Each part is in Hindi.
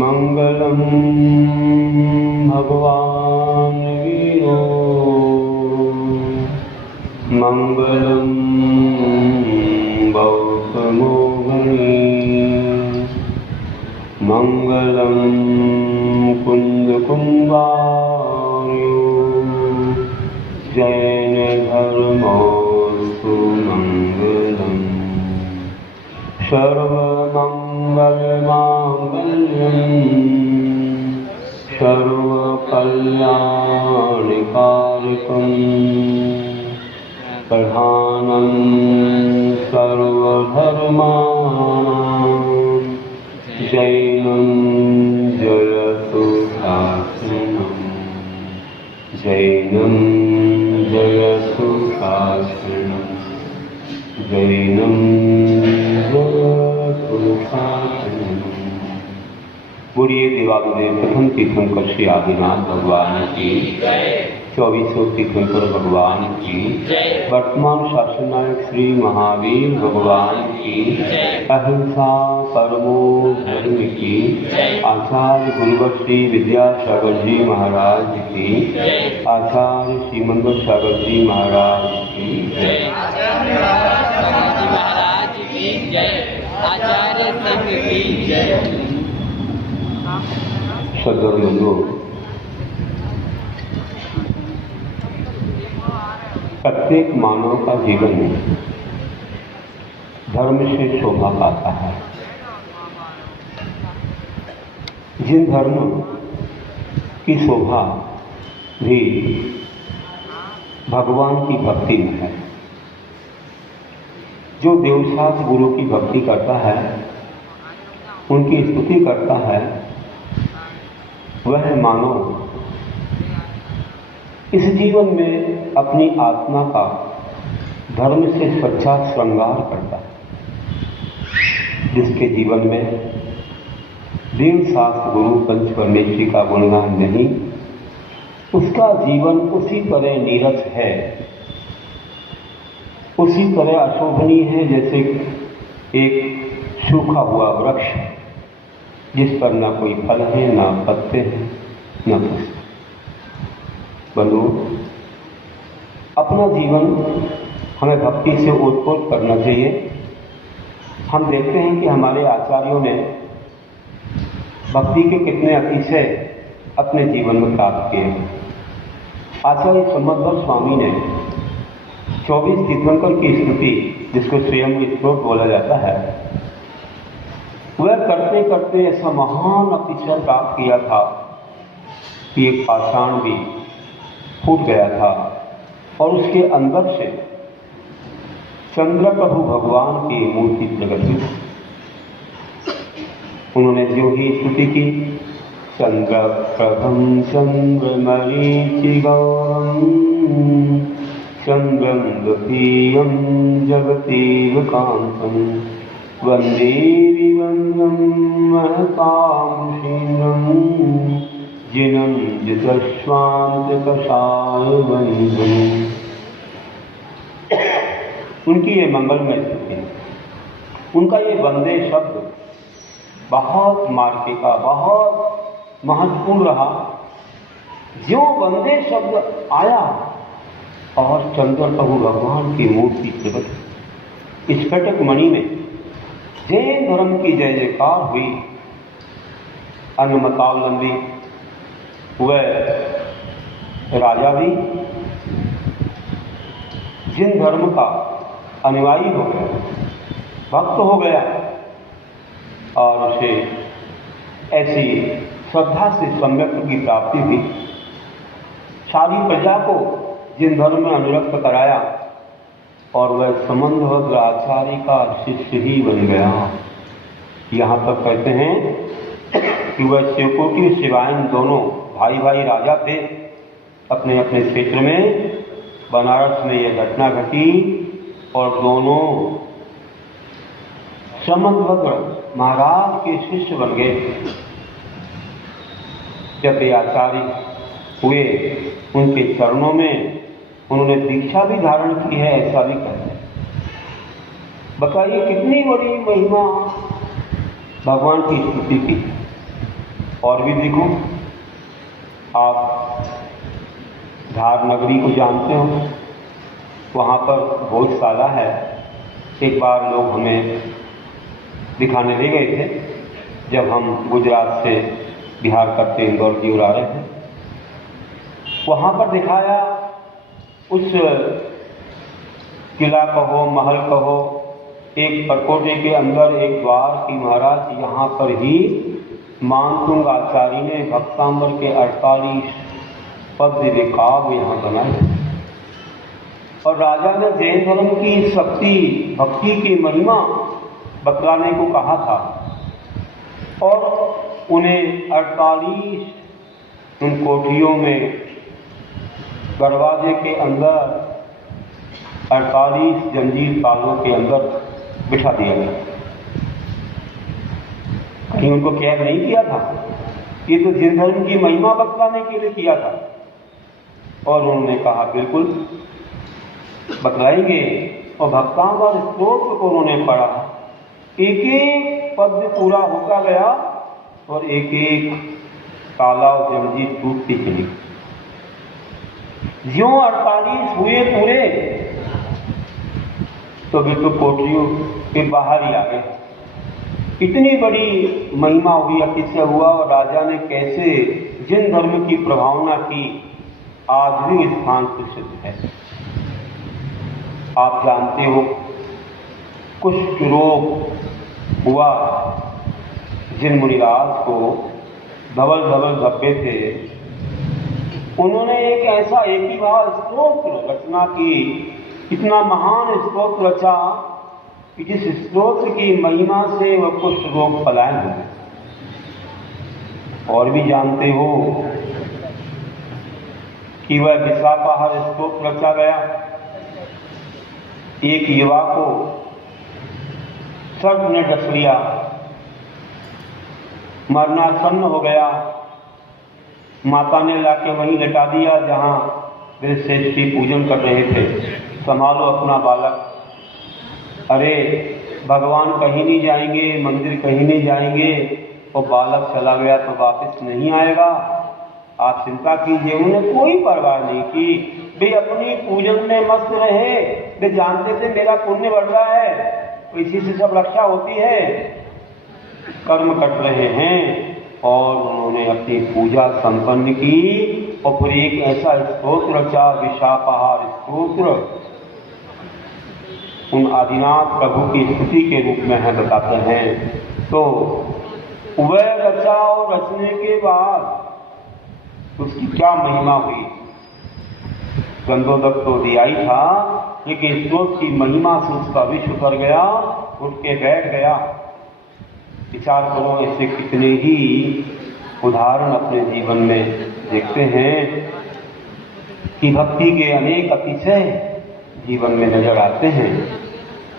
मंगलम भगवान वीरो मंगलम बौद्धमोहनी मंगलम कुंद कुंभार्यो जैन धर्मोस्तु मंगलम सर्वमंगलमांगल्यं सर्वकल्याणकारिकं प्रधानं सर्वधर्माणां जैनं जयतु शासनं जैनं जयतु शासनं जैनं बोलिए देवादिदेव प्रथम तीर्थंकर श्री आदिनाथ भगवान की 2400 तीर्थंकर भगवान की वर्तमान शासनायक श्री महावीर भगवान की अहिंसा परमो धर्म की आचार्य गुरुवर श्री विद्यासागर जी महाराज की आचार्य श्रीमंदर सागर जी महाराज की आचार्य संघ की जय। सद्गुरु प्रत्येक मानव का जीवन धर्म से शोभा पाता है। जिन धर्म की शोभा भी भगवान की भक्ति में है, जो देवसात गुरु की भक्ति करता है, उनकी स्तुति करता है, वह मानव इस जीवन में अपनी आत्मा का धर्म से सच्चा श्रृंगार करता है। जिसके जीवन में देवशास्त्र गुरु पंच परमेश्वरी का गुणगान नहीं, उसका जीवन उसी तरह नीरस है, उसी तरह अशोभनीय है जैसे एक सूखा हुआ वृक्ष जिस पर न कोई फल है, न पत्ते हैं, न पुष्प। बंधु, अपना जीवन हमें भक्ति से ओतप्रोत करना चाहिए। हम देखते हैं कि हमारे आचार्यों ने भक्ति के कितने अतिशय अपने जीवन में प्राप्त किए। आचार्य संबंधर स्वामी ने 24 तीर्थंकर की स्तुति, जिसको स्वयं स्तोत्र बोला जाता है, वह करते करते ऐसा महान अतिशय प्राप्त किया था कि एक पाषाण भी फूट गया था और उसके अंदर से चंद्र प्रभु भगवान की मूर्ति प्रकट हुई। उन्होंने जो ही स्तुति की, चंद्र प्रभम चंद्रमरीचिगौरम चंद्रं द्वितीयं जगतीव कांतं वंदे विवन्द्यं महतां शीघ्रं जिनं जितस्वान्तकषाय वन्दनं। उनकी ये मंगलमय स्तुति, उनका ये वंदे शब्द बहुत मार्के का, बहुत महत्वपूर्ण रहा। जो वंदे शब्द आया और चंद्र प्रभु भगवान की मूर्ति प्रकट, इस कटक मणि में जैन धर्म की जय जयकार हुई। अन्य मतावलंबी वह राजा भी जिन धर्म का अनुयायी हो गया, भक्त हो गया और उसे ऐसी श्रद्धा से सम्यक की प्राप्ति हुई। सारी प्रजा को जिन धर्म में अनुरक्त कराया और वह संबंधभद्र आचार्य का शिष्य ही बन गया। यहाँ तक कहते हैं कि वह सेवकों की शिवायन दोनों भाई भाई राजा थे। अपने अपने क्षेत्र में बनारस में यह घटना घटी और दोनों समंतभद्र महाराज के शिष्य बन गए। जब वे आचार्य हुए उनके चरणों में उन्होंने दीक्षा भी धारण की है, ऐसा भी कहते हैं। बताइए कितनी बड़ी महिमा भगवान की स्तुति की। और भी देखो, आप धार नगरी को जानते हो, वहाँ पर भोजशाला है। एक बार लोग हमें दिखाने ले गए थे जब हम गुजरात से बिहार करते इंदौर की ओर आ रहे थे। वहाँ पर दिखाया, उस किला कहो महल कहो, एक परकोटे के अंदर एक द्वार की महाराज यहाँ पर ही मानतुंग आचार्य ने भक्तांबर के 48 पद्य व काव्य यहाँ बनाए। और राजा ने जैन धर्म की शक्ति भक्ति की महिमा बतलाने को कहा था और उन्हें 48 उन कोठियों में दरवाजे के अंदर 48 जंजीर तालों के अंदर बिठा दिया गया। कहीं उनको कैद नहीं किया था, ये तो जैन धर्म की महिमा बतलाने के लिए किया था। और उन्होंने कहा बिल्कुल बतलाएंगे। और भक्तांबर स्तोत्र को उन्होंने पढ़ा, एक एक पद्य पूरा होता गया और एक एक ताला और जंजीर टूटती चली। ज्यों 48 हुए पूरे तो बिल्कुल कोठरियों के बाहर ही आ गए। इतनी बड़ी महिमा हुई, अतिशय हुआ। और राजा ने कैसे जैन धर्म की प्रभावना की, आज भी स्थान प्रसिद्ध है। आप जानते हो, कुष्ठ रोग हुआ जिन मुनिराज को, धवल धवल धब्बे थे, उन्होंने एक ऐसा एक ही बार स्तोत्र रचना की, इतना महान स्तोत्र रचा कि जिस स्तोत्र की महिमा से वह कुष्ठ रोग पलायन हुए। और भी जानते हो कि वह विशापाहार स्तोत्र रचा गया। एक युवा को सर्प ने डस लिया, मरणासन्न हो गया। माता ने लाके वहीं लटा दिया जहां वृषश्रेष्ठी पूजन कर रहे थे। संभालो अपना बालक। अरे भगवान कहीं नहीं जाएंगे, मंदिर कहीं नहीं जाएंगे, और बालक चला गया तो वापस नहीं आएगा, आप चिंता कीजिए। उन्हें कोई परवाह नहीं की, वे अपनी पूजन में मस्त रहे। वे जानते थे मेरा पुण्य बढ़ रहा है, तो इसी से सब रक्षा होती है। कर्म कट रहे हैं और उन्होंने अपनी पूजा संपन्न की। और फिर एक ऐसा स्तोत्र रचा, विशापाहार स्तोत्र, उन आदिनाथ प्रभु की स्तुति के रूप में है, बताते हैं। तो वह रचा और रचने के बाद उसकी क्या महिमा हुई। गंधोदक तो दिया ही था, लेकिन स्तोत्र की महिमा से उसका विष उतर गया, उठ के बैठ गया। विचार करो, ऐसे कितने ही उदाहरण अपने जीवन में देखते हैं कि भक्ति के अनेक अतिशय जीवन में नजर आते हैं।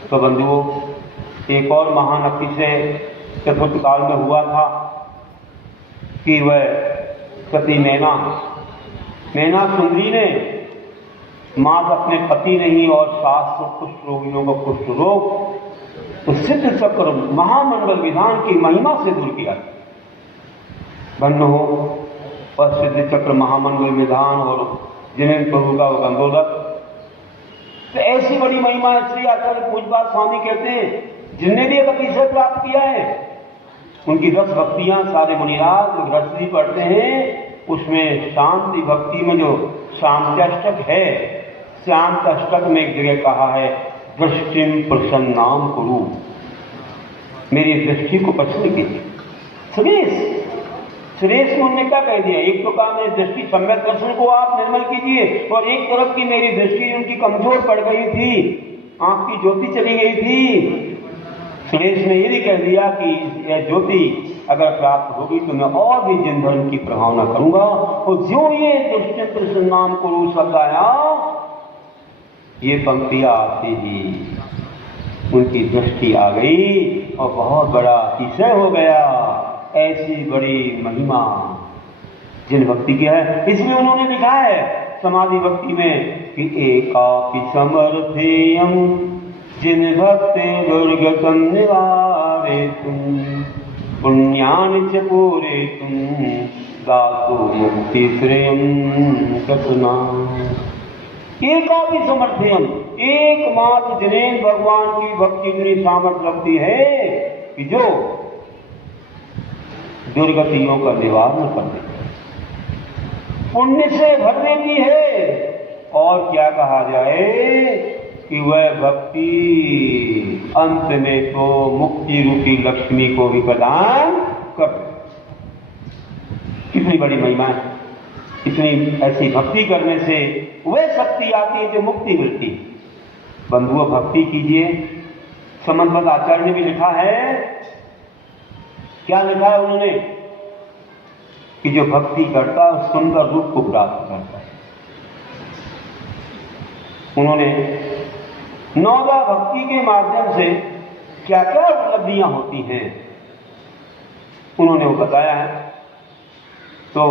तो बंधुओं, एक और महान अतिशय चतुर्थ काल में हुआ था कि वह सती मैना सुंदरी ने मां अपने पति नहीं और सास कुष्ठ रोगियों को कुष्ठ रोग तो सिद्ध चक्र महामंडल विधान की महिमा से दूर किया। धन्य हो और सिद्ध चक्र महामंडल विधान और जिन्हें प्रभु का गंधोदक। तो ऐसी बड़ी महिमा श्री आचार्य पूज्यपाद स्वामी कहते हैं, जिनने भी एक अतिशय प्राप्त किया है, उनकी रस भक्तियां सारे मुनिराज रस पढ़ते हैं। उसमें शांति भक्ति में जो शांत्याष्टक है, शांत्याष्टक में एक जगह कहा है, दृष्टिम प्रसन्नाम कुरु, मेरी दृष्टि को प्रसन्न कीजिए। सुरेश को उन्होंने क्या कह दिया, एक तो कहा मेरी दृष्टि सम्यक दर्शन को आप निर्मल कीजिए, और एक तरफ की मेरी दृष्टि उनकी कमजोर पड़ गई थी, आंख की ज्योति चली गई थी। सुरेश ने ये भी कह दिया कि यह ज्योति अगर प्राप्त होगी तो मैं और भी जिन धर्म की प्रभावना करूंगा। और जो ये दुष्यंत कृष्ण नाम कुरु शब्द आया, ये पंक्तियां आती ही उनकी दृष्टि आ गई और बहुत बड़ा अतिशय हो गया। ऐसी बड़ी महिमा जिन भक्ति की है, इसमें उन्होंने लिखा है समाधि भक्ति में कि एकापि समर्थेयं जिन भक्ते दुर्गतं निवारेतुं पुण्यानि च पूरयितुं दातु मुक्ति श्रेयं कथना। एकापि समर्थेयं, एकमात्र जिन्हें भगवान की भक्ति इतनी सामर्थ्य लगती है कि जो दुर्गतियों का निवारण कर देती है, पुण्य से भर देती है, और क्या कहा जाए कि वह भक्ति अंत में तो मुक्ति रूपी लक्ष्मी को भी प्रदान कर। कितनी बड़ी महिमा है। इतनी ऐसी भक्ति करने से वह शक्ति आती है जो मुक्ति मिलती है। बंधुओं, भक्ति कीजिए। समन्वत आचार्य ने भी लिखा है, क्या लिखा है उन्होंने, कि जो भक्ति करता है सुंदर रूप को प्राप्त करता है। उन्होंने नौदा भक्ति के माध्यम से क्या क्या उपलब्धियां होती हैं उन्होंने वो बताया है। तो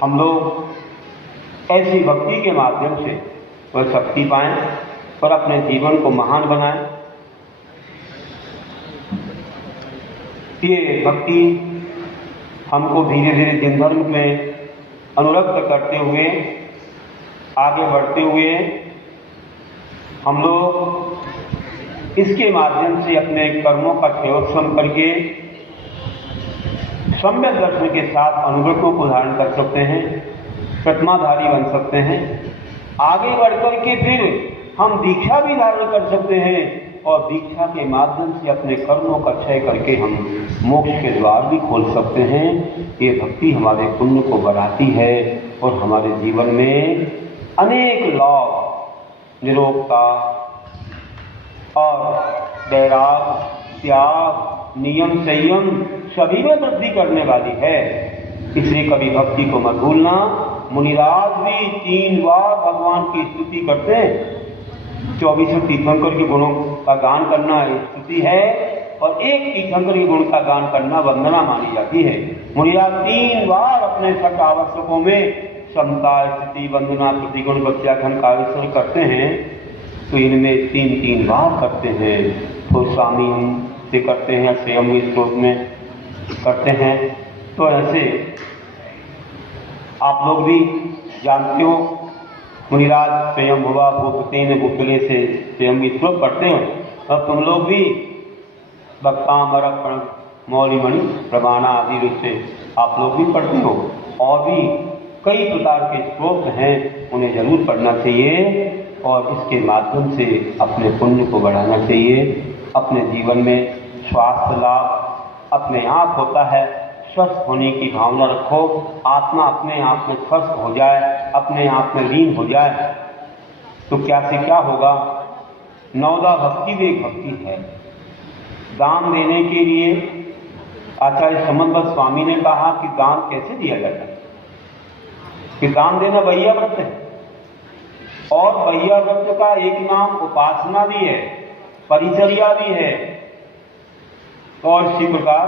हम लोग ऐसी भक्ति के माध्यम से वह शक्ति पाएं और अपने जीवन को महान बनाएं। ये भक्ति हमको धीरे धीरे जिन धर्म में अनुरक्त करते हुए आगे बढ़ते हुए हम लोग इसके माध्यम से अपने कर्मों का क्षयोत्सम करके सम्यक दर्शन के साथ अनुव्रतों को धारण कर सकते हैं, प्रतिमाधारी बन सकते हैं। आगे बढ़कर के फिर हम दीक्षा भी धारण कर सकते हैं और दीक्षा के माध्यम से अपने कर्मों का क्षय करके हम मोक्ष के द्वार भी खोल सकते हैं। ये भक्ति हमारे पुण्य को बढ़ाती है और हमारे जीवन में अनेक लाभ, निरोगता और वैराग, त्याग, नियम, संयम सभी में वृद्धि करने वाली है। इसलिए कभी भक्ति को मत भूलना। मुनिराज भी 3 बार भगवान की स्तुति करते हैं। 24 तीर्थंकर के गुणों का गान करना स्तुति है और एक तीर्थंकर के गुण का गान करना वंदना मानी जाती है। मुनिराज 3 बार अपने सक आवश्यकों में समता, स्थिति, वंदना, प्रतिगुण, प्रत्याख्यान काव्यस्वर करते हैं। तो इनमें 3 बार करते हैं। तो स्वामी से करते हैं, स्वयं श्लोक में करते हैं। तो ऐसे आप लोग भी जानते हो, मुनिराज स्वयं भुवा भूपतेन भूतले से स्वयं श्लोक पढ़ते हो। और तुम लोग भी भक्तामरक्षण, मौलिमणि, प्रमाणा आदि रूप से आप लोग भी पढ़ते हो। और भी कई प्रकार के श्लोक हैं, उन्हें जरूर पढ़ना चाहिए और इसके माध्यम से अपने पुण्य को बढ़ाना चाहिए। अपने जीवन में स्वास्थ्य लाभ अपने आप होता है। स्वस्थ होने की भावना रखो। आत्मा अपने आप में स्वस्थ हो जाए, अपने आप में लीन हो जाए तो क्या से क्या होगा। नौदा भक्ति भी एक भक्ति है। दान देने के लिए आचार्य समन्वत स्वामी ने कहा कि दान कैसे दिया जाता है, कि दान देना बहिया व्रत है और बहिया व्रत का एक नाम उपासना भी है, परिचर्या भी है। और इसी प्रकार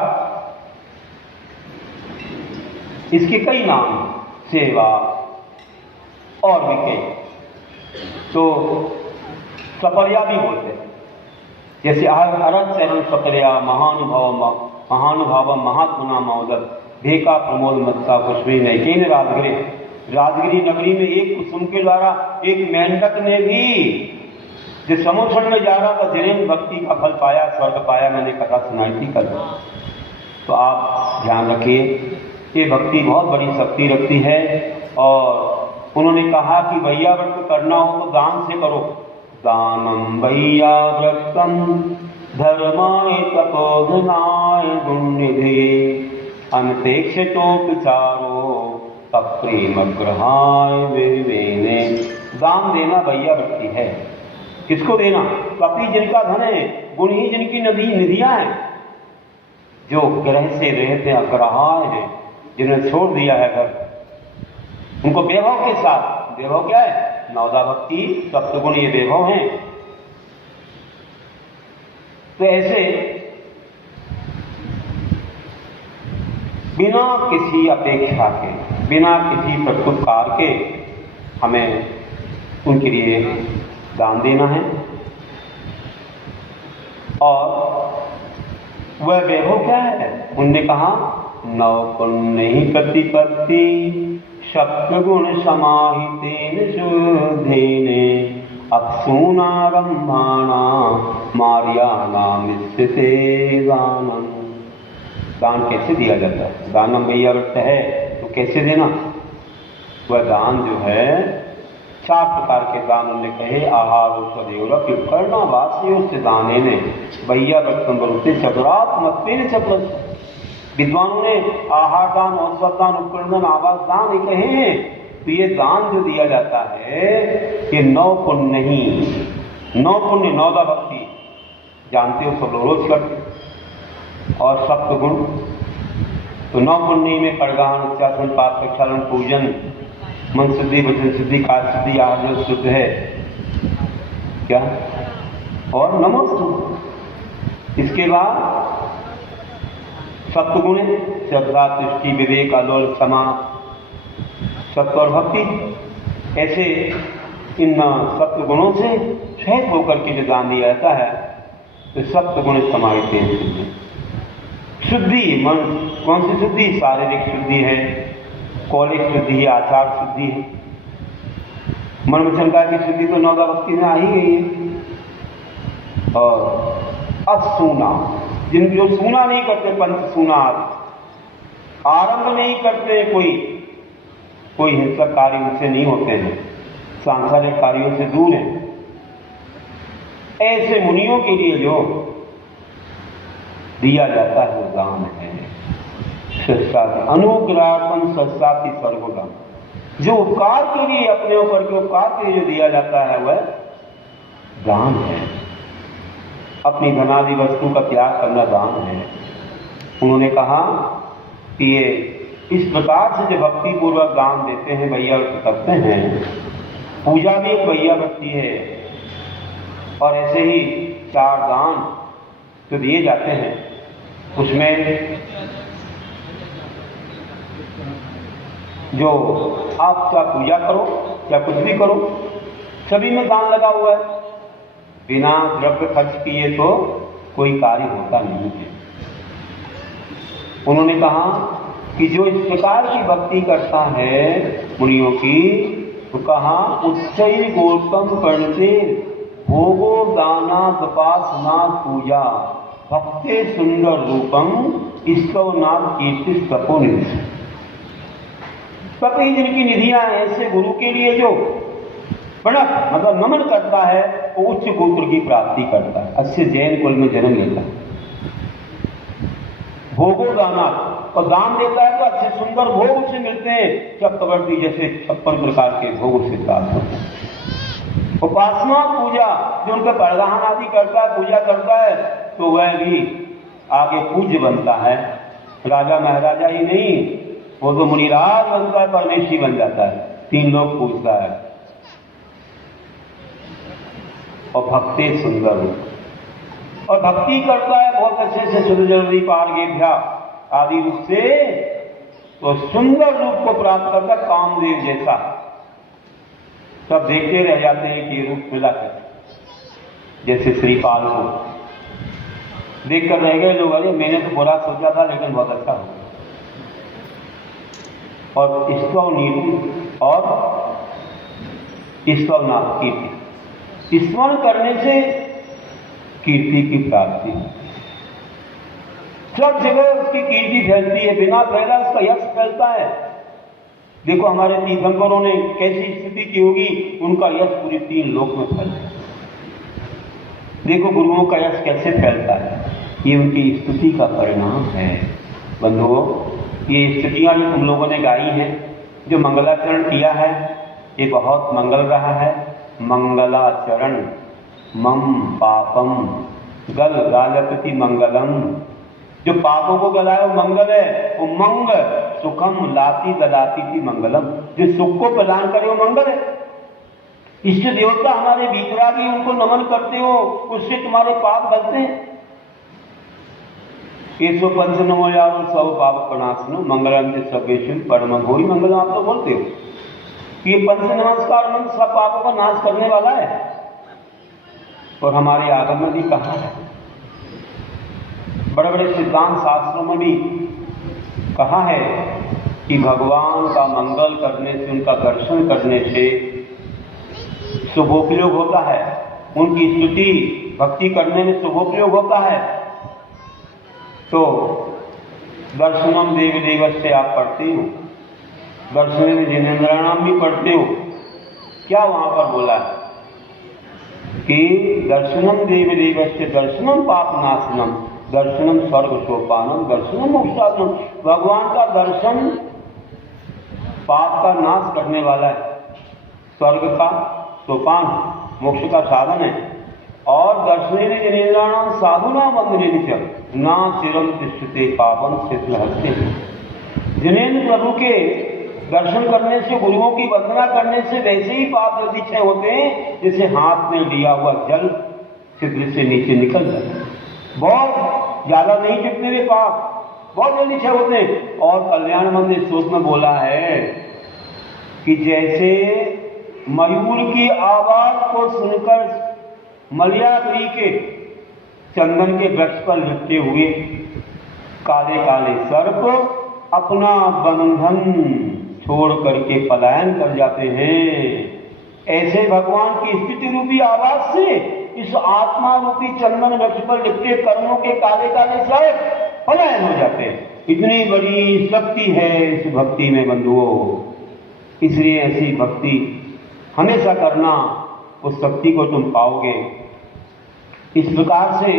इसके कई नाम, सेवा और भी कई। तो सपर्या भी बोलते हैं, जैसे अरत चरण सपर्या, महानुभाव महात्मना मौदत, भेका प्रमोद मत्ता पुष्पी नैकेन राजगिरी। राजगिरी नगरी में एक कुसुम के द्वारा एक मेंढक ने भी जो समुद्र में जा रहा था, जिन्हें भक्ति का फल पाया, स्वर्ग पाया। मैंने कथा सुनाई थी कल। तो आप ध्यान रखिए, ये भक्ति बहुत बड़ी शक्ति रखती है। और उन्होंने कहा कि भैया व्रत करना हो तो दान से करो। दानम भैया व्रतम धर्माय तपोधनाय गुणनिधि अनपेक्षितो विचारो तप्रेम ग्रहाय विवेने। दान देना भैया व्रति है। किसको देना? कपि जिनका धन है, गुण ही जिनकी निधियां हैं। जो ग्रह से रहते अग्रहाय हैं, जिन्होंने छोड़ दिया है घर, उनको वैभव के साथ, वैभव क्या है? नवदा भक्ति सप्तगुण, ये वैभव हैं। तो ऐसे बिना किसी अपेक्षा के, बिना किसी प्रत्युपकार के हमें उनके लिए दान देना है। और वह वैभव क्या है? उनने कहा नव पुण्य ही प्रतिपत्ति सप्तगुण समाहितेन शुद्धेने अप्सूनारंभाणा मार्याणामिस्यते दानम्। दान कैसे दिया जाता है? दानम भैया व्रत है तो कैसे देना? वह दान जो है 4 प्रकार के दान उन्होंने कहे। आहार स्वदेव करना वासी से दाने ने भैया व्रतम बरुते चतुरात मत्तेन चतुर। विद्वानों ने आहार दान, औषध दान, उपकरण, आवास दान ये कहे हैं। तो ये दान जो दिया जाता है ये 9 पुण्य नहीं, 9 पुण्य, 9 भक्ति जानते हो सब लोग रोज करते, और सप्तगुण तो 9 पुण्य में परगान, उच्चारण, पाप प्रक्षालन, पूजन, मन शुद्धि, वचन शुद्धि, कार्य शुद्धि, आहार शुद्ध है क्या, और नमस्तु। इसके बाद सप्तगुण श्रद्धा, तुष्टि, विवेक, अलोल, क्षमा, सत्य और भक्ति। ऐसे इन सप्तगुणों से क्षय होकर के जो दान दिया जाता है तो सप्तगुण समाहित हैं। शुद्धि, मन कौन सी शुद्धि? शारीरिक शुद्धि है, कौलिक शुद्धि है, आचार शुद्धि है। मन वचन काया की शुद्धि तो 9 भक्ति में आ ही गई है। और अब सूना, जिन जो सूना नहीं करते, पंच सूना आरंभ नहीं करते, कोई हिंसक कार्य उनसे नहीं होते हैं, सांसारिक कार्यों से दूर हैं, ऐसे मुनियों के लिए जो दिया जाता है वो दान है अनुग्रहार्पण सस्साति सर्वदान। जो उपकार के लिए, अपने ऊपर के उपकार के लिए जो दिया जाता है वह दान है। अपनी धनादि वस्तु का त्याग करना दान है। उन्होंने कहा कि ये इस प्रकार से जो भक्ति पूर्वक दान देते हैं, भैया करते हैं, पूजा भी एक भैया भक्ति है। और ऐसे ही 4 दान जो दिए जाते हैं उसमें जो आप क्या पूजा करो या कुछ भी करो, सभी में दान लगा हुआ है। बिना द्रव्य खर्च किए तो कोई कार्य होता नहीं है। उन्होंने कहा कि जो इस प्रकार की भक्ति करता है मुनियों की, तो कहा उच्चई गौतम करते भोगो दाना उपासना पूजा भक्ते सुंदर रूपम ईश्वरनाथ कीर्ति तपोनिधि। कई जिनकी निधियां ऐसे गुरु के लिए जो प्रणत मतलब नमन करता है वो उच्च गोत्र की प्राप्ति करता है, अच्छे जैन कुल में जन्म लेता है। भोगो दाना, और दान देता है तो अच्छे सुंदर भोग उसे मिलते हैं, चक्रवर्ती जैसे 56 प्रकार के भोग उसे प्राप्त होते हैं। उपासना पूजा, जो उनका परदान आदि करता है, पूजा करता है, तो वह भी आगे पूज्य बनता है। राजा महाराजा ही नहीं, वो तो मुनिराज बनता है, परमेश्वरी बन जाता है, 3 लोग पूजता है। और भक्ति सुंदर रूप, और भक्ति करता है बहुत अच्छे से, शुद्ध जल्दी पारगेभ्या आदि रूप से, तो सुंदर रूप को प्राप्त करता, कामदेव जैसा। सब देखते रह जाते हैं कि रूप मिला कर, जैसे श्रीपाल को देखकर रह गए लोग, अरे मैंने तो बुरा सोचा था लेकिन बहुत अच्छा हो। और ईश्वर नीति और ईश्वरनाथ कीर्ति, स्मरण करने से कीर्ति की प्राप्ति, सब जगह उसकी कीर्ति फैलती है, बिना फैला उसका यश फैलता है। देखो हमारे तीर्थंकरों ने कैसी स्थिति की होगी, उनका यश पूरी 3 लोक में फैलता है। देखो गुरुओं का यश कैसे फैलता है, ये उनकी स्तुति का परिणाम है। बंधुओं, ये स्तुतियां जो तुम लोगों ने गाई हैं, जो मंगलाचरण किया है, ये बहुत मंगल रहा है। मंगलाचरण मम पापम गल गालपति मंगलम जो पापों को गलाए वो मंगल है, वो मंग सुखम लाती गलाती थी मंगलम, जो सुख को प्रदान करे वो मंगल है। इष्ट देवता हमारे वीतरागी, उनको नमन करते हो, उससे तुम्हारे पाप गलते हैं। केशव पंच नमो यावो सब पाप प्रणाशनो मंगलम सर्वेशम परम भोरी मंगलम, आप तो बोलते हो। ये पंच नमस्कार मंत्र सब पापों का नाश करने वाला है। और हमारे आगम में भी कहा है, बड़े बड़े सिद्धांत शास्त्रों में भी कहा है कि भगवान का मंगल करने से, उनका दर्शन करने से शुभोपयोग होता है, उनकी स्तुति भक्ति करने में शुभोपयोग होता है। तो दर्शनम देवी देवस्य आप पढ़ते हो, दर्शन में जिनेन्द्राणाम भी पढ़ते हो। क्या वहां पर बोला है कि दर्शनम देवी देवस्य दर्शनम पाप नाशनम दर्शनम स्वर्ग सोपानम दर्शनम मोक्षानम। भगवान का दर्शन पाप का नाश करने वाला है, स्वर्ग का सोपान, मोक्ष का साधन है। और दर्शने जिनेन्द्राणाम साधुना वंदने ना चिरम तिष्ठते पापम शिथिलहस्ते। जिनेन्द्र प्रभु के दर्शन करने से, गुरुओं की वंदना करने से वैसे ही पाप जल्दी क्षय होते हैं जैसे हाथ में लिया हुआ जल छिद्र से नीचे निकल जाता है। बहुत ज्यादा नहीं टिकते हुए पाप बहुत जल्दी क्षय होते हैं। और कल्याण मंदिर श्लोक में बोला है कि जैसे मयूर की आवाज को सुनकर मलयाद्री के चंदन के वृक्ष पर लिपटे हुए काले काले सर्प अपना बंधन छोड़ करके पलायन कर जाते हैं, ऐसे भगवान की स्थिति रूपी आवाज से इस आत्मा रूपी चंदन वृक्ष पर लिपटे कर्मों के काले काले सर्प पलायन हो जाते हैं। इतनी बड़ी शक्ति है इस भक्ति में बंधुओं। इसलिए ऐसी भक्ति हमेशा करना, उस शक्ति को तुम पाओगे। इस प्रकार से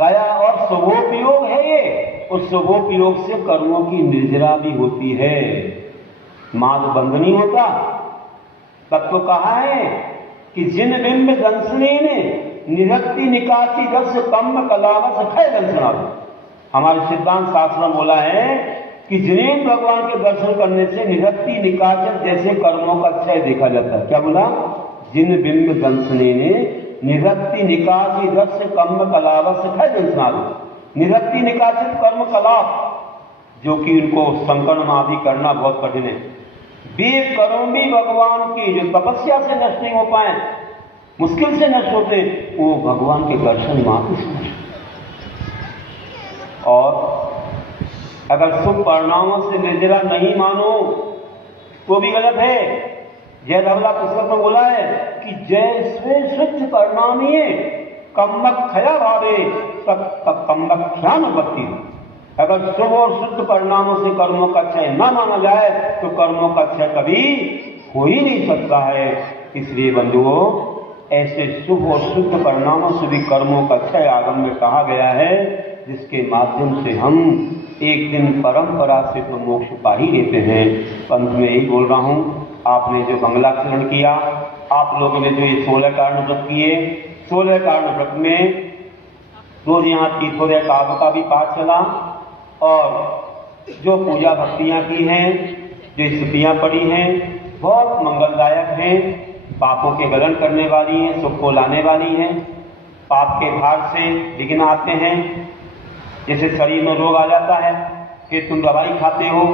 गया और शुभोपयोग है ये। उस शुभोपयोग से कर्मों की निर्जरा भी होती है, माद बंध नहीं होता। तब तो कहा है कि जिन बिंब दंसने ने निरक्ति निकासी रस कम कलावस खय दंसना। हमारे सिद्धांत शास्त्र में बोला है कि जिनेन्द्र भगवान के दर्शन करने से निरक्ति निकाचन जैसे कर्मों का क्षय देखा जाता है। क्या बोला? जिन बिंब दंसने ने निरक्ति निकासी रस कम कलावस खय दंसना। निरक्ति निकासित कर्म कलाप जो कि उनको संकल्प आदि करना बहुत कठिन है, वे कर्म भी भगवान की जो तपस्या से नष्ट नहीं हो पाए, मुश्किल से नष्ट होते, वो भगवान के दर्शन मात्र से। और अगर शुभ परिणामों से निर्जरा नहीं मानो तो भी गलत है। जय धवला पुस्तक में बोला है कि जैसे शुद्ध परिणामी कम्मक्षया भावे कम्मक्षान भक्ति। अगर शुभ और शुद्ध परिणामों से कर्मों का क्षय न माना जाए तो कर्मों का क्षय कभी हो ही नहीं सकता है। इसलिए बंधुओं, ऐसे शुभ और शुद्ध परिणामों से भी कर्मों का क्षय आगम में कहा गया है, जिसके माध्यम से हम एक दिन परंपरा से तो मोक्ष पा ही लेते हैं। अंत में यही बोल रहा हूँ, आपने जो मंगलाचरण किया, आप लोगों ने जो ये 16 कारण व्रत किए, 16 कारण व्रत में रोज यहाँ तीर्थोदय काव्य का भी पाठ चला और जो पूजा भक्तियाँ की हैं, जो स्तुतियाँ पढ़ी हैं, बहुत मंगलदायक हैं, पापों के गलन करने वाली हैं, सुख को लाने वाली हैं। पाप के भार से विघ्न आते हैं, जैसे शरीर में रोग आ जाता है, फिर तुम दवाई खाते हो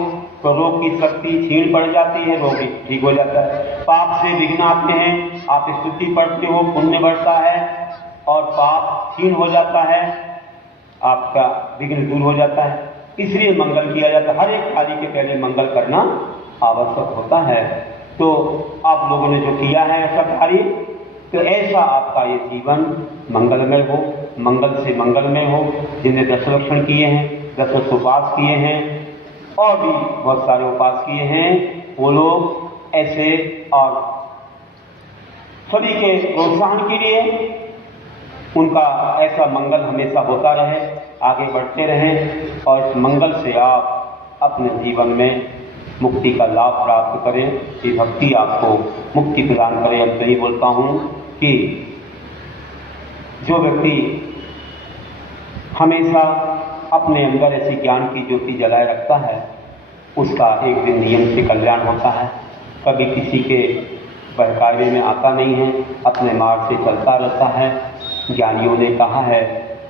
तो रोग की शक्ति क्षीण पड़ जाती है, रोग ठीक हो जाता है। पाप से विघ्न आते हैं, आप स्तुति पढ़ते हो, पुण्य बढ़ता है और पाप क्षीण हो जाता है, आपका विघ्न दूर हो जाता है। इसलिए मंगल किया जाता है। हर एक कार्य के पहले मंगल करना आवश्यक होता है। तो आप लोगों ने जो किया है ऐसा कार्य, तो ऐसा आपका ये जीवन मंगलमय हो, मंगल से मंगलमय हो। जिन्हें 10 लक्षण किए हैं, 10 उपवास किए हैं और भी बहुत सारे उपवास किए हैं, वो लोग ऐसे और सभी के प्रोत्साहन के लिए उनका ऐसा मंगल हमेशा होता रहे, आगे बढ़ते रहें और इस मंगल से आप अपने जीवन में मुक्ति का लाभ प्राप्त करें। ये भक्ति आपको मुक्ति प्रदान करे। अब यही बोलता हूँ कि जो व्यक्ति हमेशा अपने अंदर ऐसी ज्ञान की ज्योति जलाए रखता है, उसका एक दिन नियम से कल्याण होता है। कभी किसी के बहकावे में आता नहीं है, अपने मार्ग से चलता रहता है। ज्ञानियों ने कहा है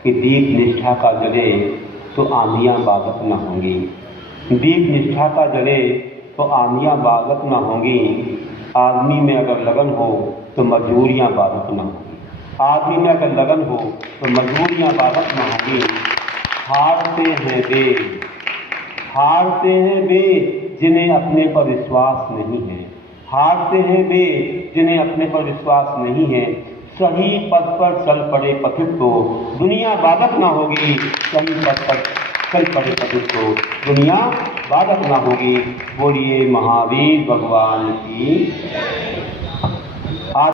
कि दीप निष्ठा का जले तो आंधियाँ बागत न होंगी। दीप निष्ठा का जले तो आंधियाँ बागत न होंगी। आदमी में अगर लगन हो तो मजबूरियाँ बागत न होंगी। आदमी में अगर लगन हो तो मजबूरियाँ बागत न होंगी। हारते हैं वे जिन्हें अपने पर विश्वास नहीं है। हारते हैं वे जिन्हें अपने पर विश्वास नहीं है। सही पथ पर चल पड़े पथित तो दुनिया बाधक ना होगी। सही पथ पर चल पड़े पथित तो दुनिया बाधक ना होगी। बोलिए महावीर भगवान की।